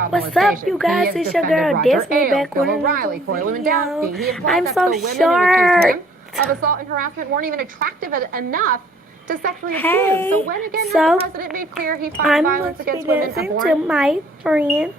What's up, you guys? It's your girl Disney back with O'Reilly, Corey Lewandowski. I'm so short. Of assault and harassment weren't even attractive enough to sexually abuse. Hey, So when again so has the president made clear he finds violence against women abhorrent? to my friends.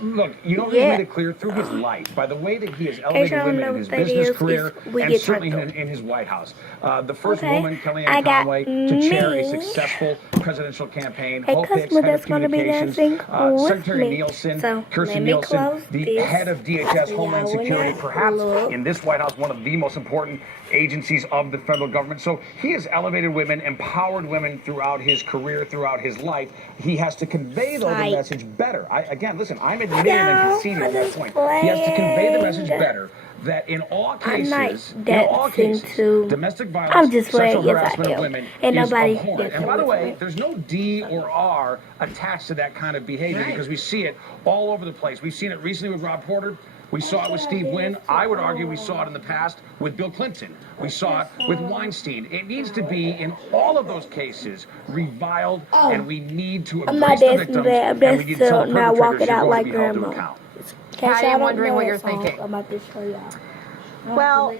Look, you know he's made it clear through his life, by the way that he has elevated women in his business career and certainly in his White House. The first woman, Kellyanne Conway, to chair a successful presidential campaign. Hope Hicks, head of communications. Secretary Nielsen, Kirsten Nielsen, the head of DHS Homeland Security, perhaps in this White House, one of the most important agencies of the federal government. So he has elevated women, empowered women throughout his career, throughout his life. He has to convey, though, the message better. Listen, I'm admitting and conceding at this point. He has to convey the message better that in all cases, domestic violence, sexual harassment of women is abhorrent. And by the way, there's no D or R attached to that kind of behavior because we see it all over the place. We've seen it recently with Rob Porter. We saw it with Steve Wynn. I would argue we saw it in the past with Bill Clinton. We saw it with Weinstein. It needs to be, in all of those cases, reviled, and we need to embrace the victims, and we need to tell the perpetrators you're going to be held to account. I am wondering what you're thinking. I'm about to show y'all. Well,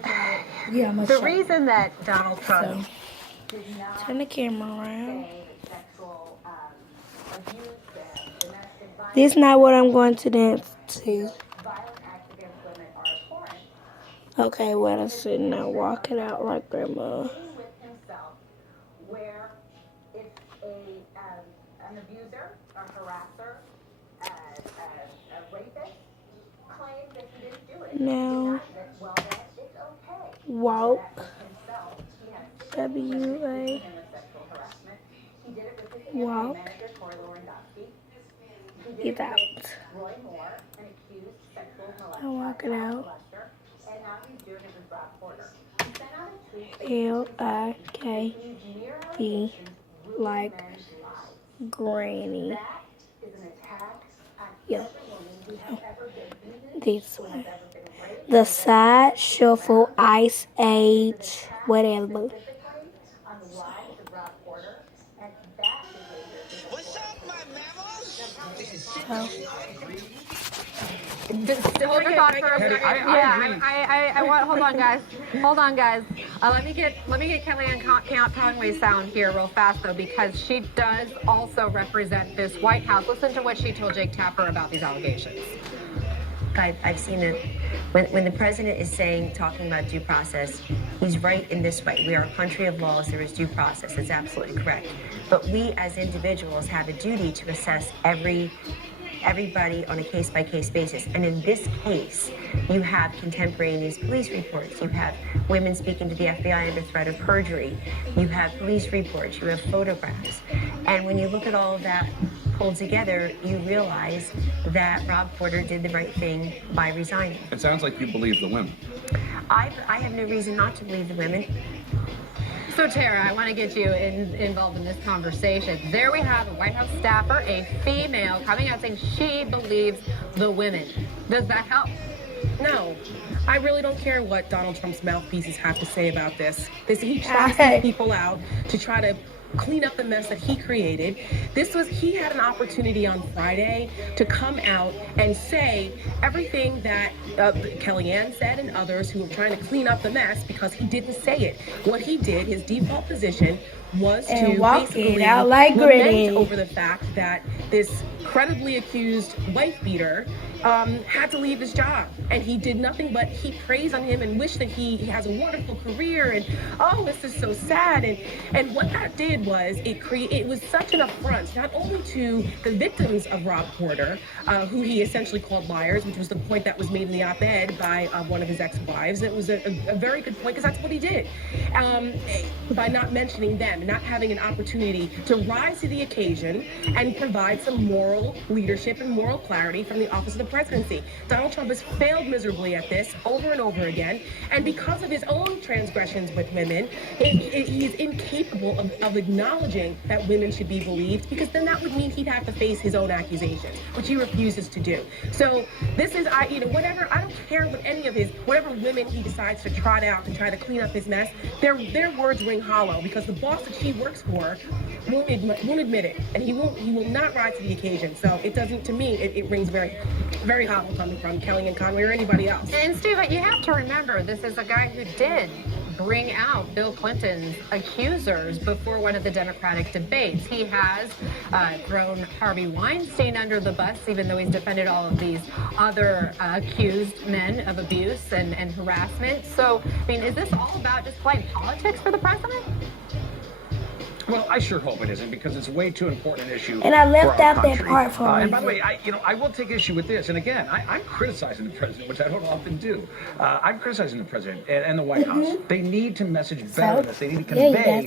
the reason that Donald Trump turn the camera around. This is not what I'm going to dance to. Okay, well, I'm sitting there walking out like grandma. Where if an abuser, a harasser, a rapist claims that he didn't do it, Now, well, then it's okay. walk. W-A. Walk. Get out. I'm walking out. L-I-K-E, like granny. Yeah. This one. The side shuffle, ice age, whatever. Hold your thought for a second. I want. Hold on, guys. Let me get Kellyanne Conway's sound here real fast though, because she does also represent this White House. Listen to what she told Jake Tapper about these allegations. I've seen it. When the president is talking about due process, he's right in this way. We are a country of laws. There is due process. That's absolutely correct. But we as individuals have a duty to assess everybody on a case-by-case basis. And in this case, you have contemporaneous police reports. You have women speaking to the FBI under threat of perjury. You have police reports. You have photographs. And when you look at all of that pulled together, you realize that Rob Porter did the right thing by resigning. It sounds like you believe the women. I have no reason not to believe the women. So, Tara, I want to get you involved in this conversation. There we have a White House staffer, a female, coming out saying she believes the women. Does that help? No. I really don't care what Donald Trump's mouthpieces have to say about this. He tries to get people out to try to clean up the mess that he created. He had an opportunity on Friday to come out and say everything that Kellyanne said and others who were trying to clean up the mess, because he didn't say it. What he did, his default position, was to basically lament over the fact that this credibly accused wife beater had to leave his job, and he did nothing but heap praise on him and wish that he has a wonderful career, and oh, this is so sad. And what that did was it was such an affront not only to the victims of Rob Porter, who he essentially called liars, which was the point that was made in the op-ed by one of his ex-wives. It was a very good point, because that's what he did, by not mentioning them and not having an opportunity to rise to the occasion and provide some moral leadership and moral clarity from the office of the presidency. Donald Trump has failed miserably at this over and over again, and because of his own transgressions with women, he is incapable of acknowledging that women should be believed, because then that would mean he'd have to face his own accusations, which he refuses to do. So this is, I don't care what any of whatever women he decides to trot out to try to clean up his mess, their words ring hollow, because the boss she works for won't admit it, and he will not rise to the occasion. So it doesn't, to me, it rings very, very hollow coming from Kellyanne Conway or anybody else. And Steve, you have to remember, this is a guy who did bring out Bill Clinton's accusers before one of the Democratic debates. He has thrown Harvey Weinstein under the bus, even though he's defended all of these other accused men of abuse and harassment. So, I mean, is this all about just playing politics for the president? Well, I sure hope it isn't, because it's way too important an issue. And I left for our out that country. part for And by the way, I will take issue with this. And again, I'm criticizing the president, which I don't often do. I'm criticizing the president and the White House. They need to message better than this. They need to convey.